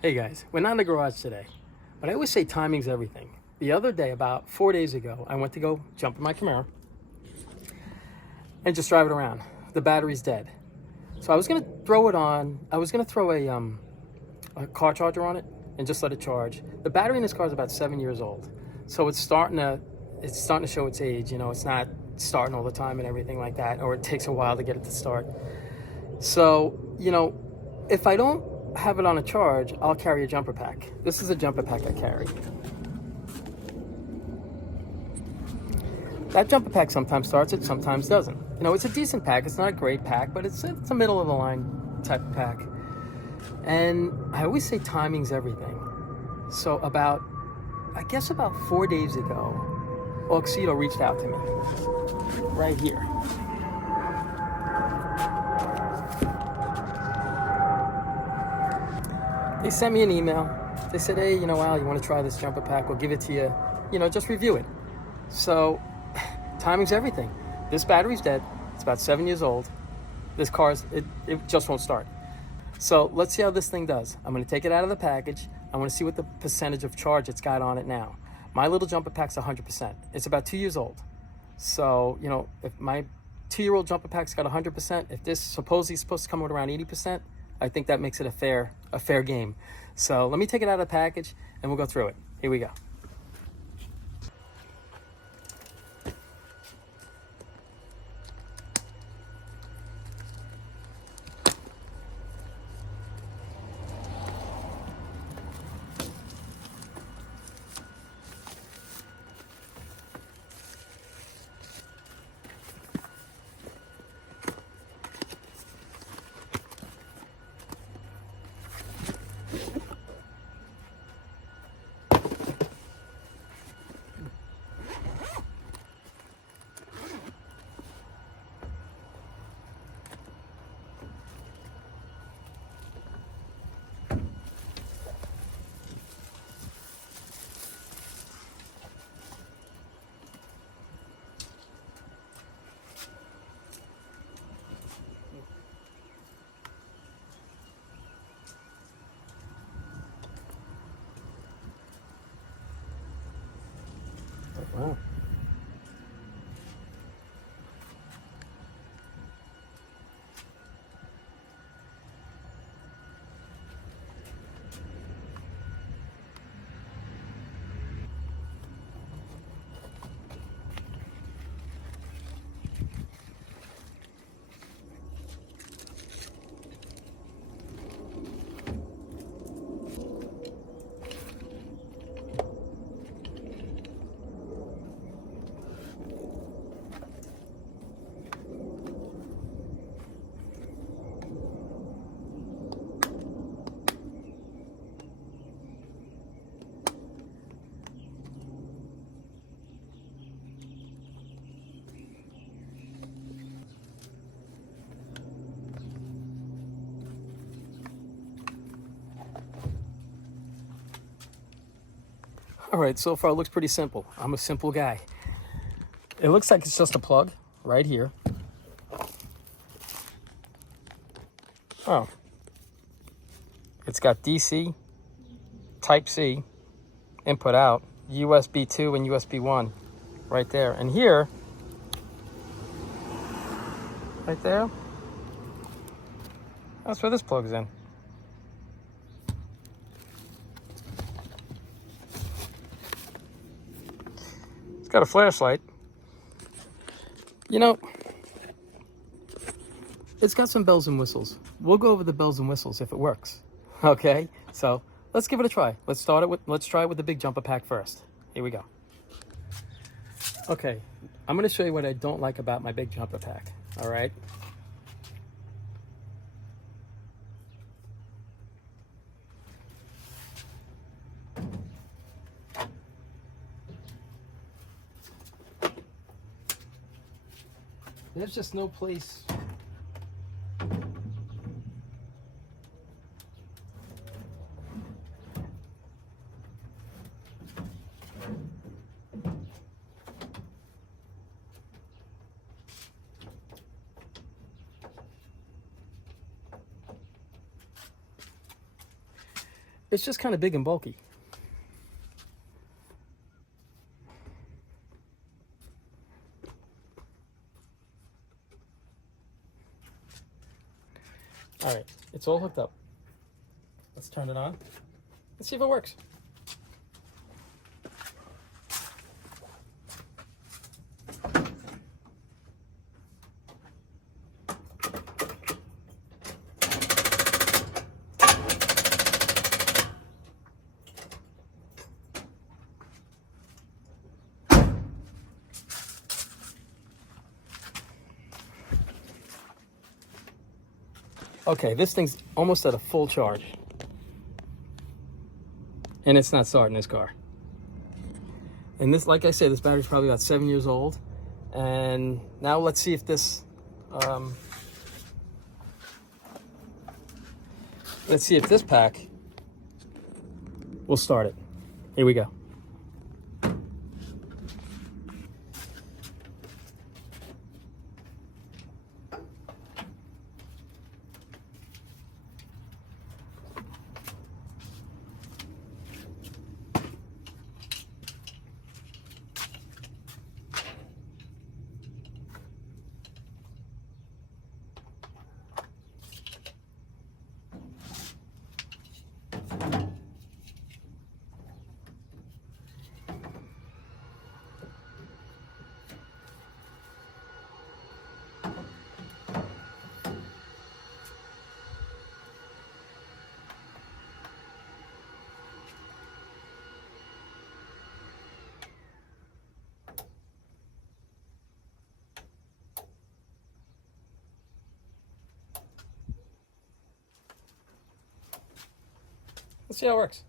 Hey guys, we're not in the garage today, but I always say timing's everything. The other day, about 4 days ago, I went to go jump in my Camaro and just drive it around. The battery's dead. So I was gonna throw it on, I was gonna throw a car charger on it and just let it charge. The battery in this car is about 7 years old. So it's starting to show its age, it's not starting all the time and everything like that, or it takes a while to get it to start. So, if I don't have it on a charge, I'll carry a jumper pack. This is a jumper pack I carry. That jumper pack sometimes starts it, sometimes doesn't. It's a decent pack. It's not a great pack, but it's a middle of the line type of pack. And I always say timing's everything. So about 4 days ago, AUXITO reached out to me right here. They sent me an email. They said, hey, Al, you want to try this jumper pack? We'll give it to you. Just review it. So timing's everything. This battery's dead. It's about 7 years old. This car's, it just won't start. So let's see how this thing does. I'm going to take it out of the package. I want to see what the percentage of charge it's got on it now. My little jumper pack's 100%. It's about 2 years old. So, if my 2-year-old jumper pack's got 100%, if this supposedly is supposed to come out around 80%, I think that makes it a fair game. So let me take it out of the package and we'll go through it. Here we go. Wow. All right, so far it looks pretty simple. I'm a simple guy. It looks like it's just a plug right here. Oh. It's got DC, Type C, input out, USB 2 and USB 1 right there. And here, right there, that's where this plugs in. It's got a flashlight. It's got some bells and whistles. We'll go over the bells and whistles if it works. Okay, so let's give it a try. Let's try it with the big jumper pack first. Here we go. Okay, I'm gonna show you what I don't like about my big jumper pack, all right? There's just no place. it's just kind of big and bulky. All right, it's all hooked up. Let's turn it on. Let's see if it works. Okay, this thing's almost at a full charge. And it's not starting this car. And this, like I said, this battery's probably about 7 years old. And now let's see if this, let's see if this pack will start it. Here we go. Let's see how it works.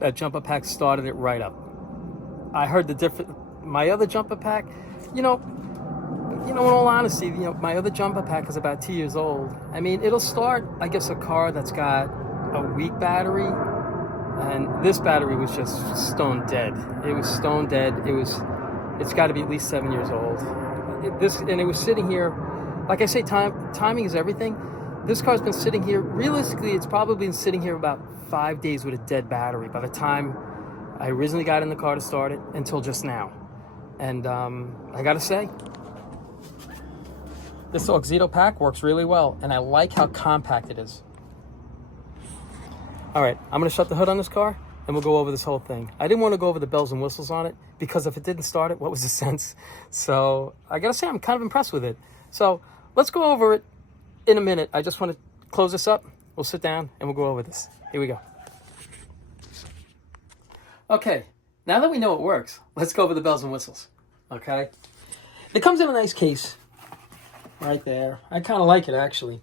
That jumper pack started it right up. I heard the different. My other jumper pack, in all honesty, my other jumper pack is about 2 years old. I mean, it'll start, I guess, a car that's got a weak battery, and this battery was just stone dead. It was stone dead. It's got to be at least 7 years old. And it was sitting here. Like I say, timing is everything. This car's been sitting here. Realistically, it's probably been sitting here about 5 days with a dead battery by the time I originally got in the car to start it until just now. And I gotta say, this AUXITO pack works really well, and I like how compact it is. All right, I'm gonna shut the hood on this car and we'll go over this whole thing. I didn't want to go over the bells and whistles on it because if it didn't start it, what was the sense? So I gotta say, I'm kind of impressed with it. So let's go over it in a minute. I just want to close this up. We'll sit down and we'll go over this. Here we go. Okay, now that we know it works, let's go over the bells and whistles, okay? It comes in a nice case right there. I kind of like it, actually.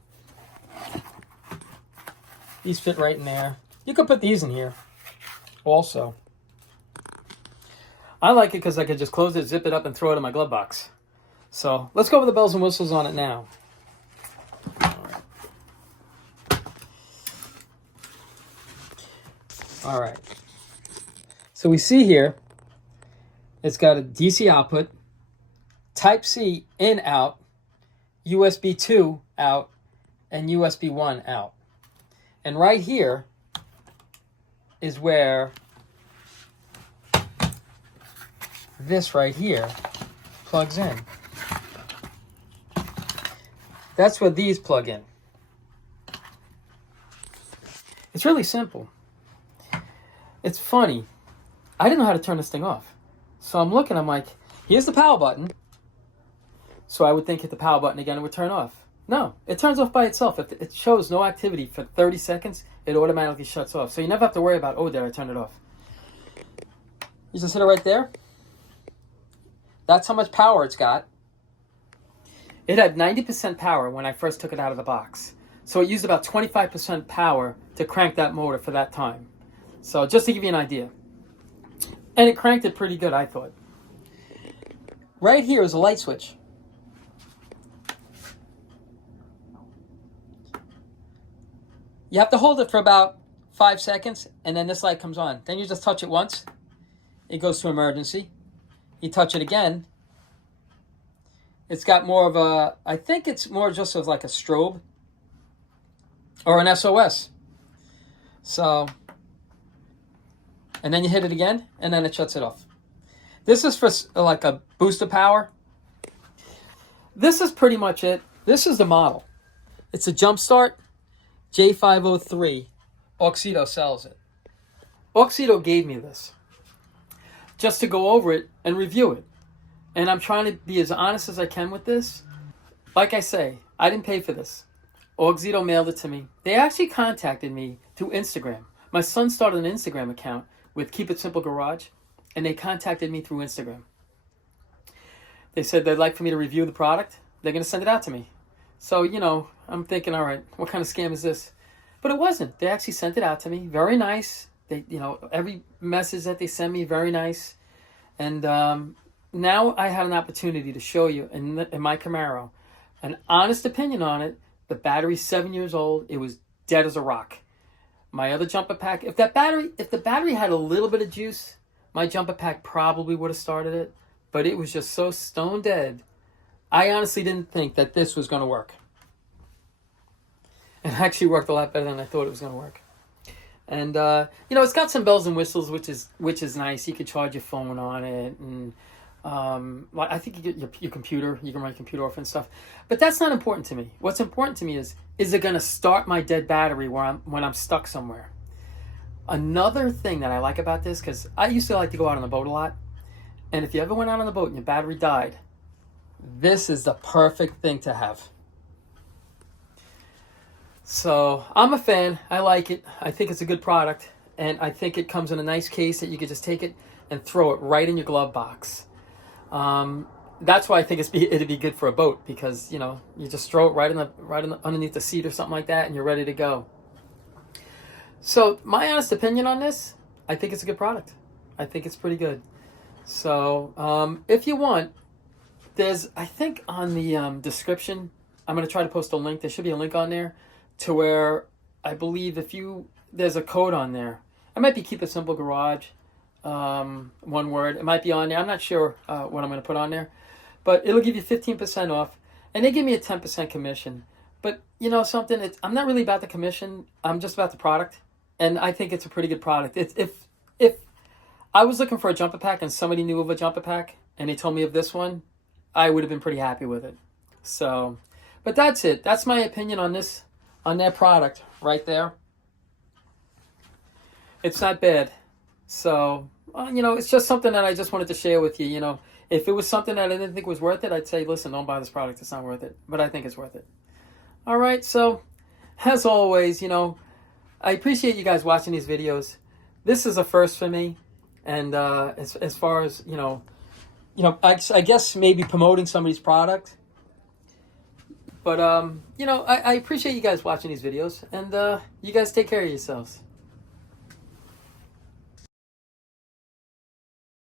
These fit right in there. You could put these in here also. I like it because I could just close it, zip it up, and throw it in my glove box. So let's go over the bells and whistles on it now. All right. So we see here, it's got a DC output, Type-C in out, USB 2 out, and USB 1 out. And right here is where this right here plugs in. That's where these plug in. It's really simple. It's funny. I didn't know how to turn this thing off. So I'm looking, I'm like, here's the power button. So I would think hit the power button again, it would turn off. No, it turns off by itself. If it shows no activity for 30 seconds, it automatically shuts off. So you never have to worry about, oh, did I turn it off? You just hit it right there. That's how much power it's got. It had 90% power when I first took it out of the box. So it used about 25% power to crank that motor for that time. So just to give you an idea. And it cranked it pretty good, I thought. Right here is a light switch. You have to hold it for about 5 seconds, and then this light comes on. Then you just touch it once. It goes to emergency. You touch it again. It's got more of a, I think it's more just of like a strobe or an SOS. So, and then you hit it again, and then it shuts it off. This is for like a booster power. This is pretty much it. This is the model. It's a Jump Start J503. AUXITO sells it. AUXITO gave me this just to go over it and review it. And I'm trying to be as honest as I can with this. Like I say, I didn't pay for this. AUXITO mailed it to me. They actually contacted me through Instagram. My son started an Instagram account with Keep It Simple Garage, and they contacted me through Instagram. They said they'd like for me to review the product. They're going to send it out to me. So, you know, I'm thinking, all right, what kind of scam is this? But it wasn't. They actually sent it out to me. Very nice. They, you know, every message that they send me, very nice. And now I had an opportunity to show you in my Camaro an honest opinion on it. The battery's 7 years old. It was dead as a rock. My other jumper pack, if the battery had a little bit of juice, my jumper pack probably would have started it. But it was just so stone dead. I honestly didn't think that this was going to work. It actually worked a lot better than I thought it was going to work. And you know, it's got some bells and whistles, which is nice. You can charge your phone on it, and I think you get your computer. You can run your computer off and stuff. But that's not important to me. What's important to me is it going to start my dead battery when I'm stuck somewhere? Another thing that I like about this, because I used to like to go out on the boat a lot, and if you ever went out on the boat and your battery died, this is the perfect thing to have. So I'm a fan. I like it. I think it's a good product, and I think it comes in a nice case that you could just take it and throw it right in your glove box. That's why I think it'd be good for a boat, because you know, you just throw it right in the underneath the seat or something like that, and you're ready to go. So my honest opinion on this, I think it's a good product. I think it's pretty good. So if you want, there's, I think on the description, I'm going to try to post a link. There should be a link on there to where I believe there's a code on there. It might be Keep It Simple Garage, one word. It might be on there. I'm not sure what I'm going to put on there. But it'll give you 15% off. And they give me a 10% commission. But you know something? I'm not really about the commission. I'm just about the product. And I think it's a pretty good product. If I was looking for a jumper pack and somebody knew of a jumper pack and they told me of this one, I would have been pretty happy with it. So, but that's it. That's my opinion on this, on their product right there. It's not bad. So, you know, it's just something that I just wanted to share with you. You know, if it was something that I didn't think was worth it, I'd say, listen, don't buy this product. It's not worth it. But I think it's worth it. All right. So, as always, you know, I appreciate you guys watching these videos. This is a first for me. And as far as, you know, I guess maybe promoting somebody's product. But, you know, I appreciate you guys watching these videos. And you guys take care of yourselves.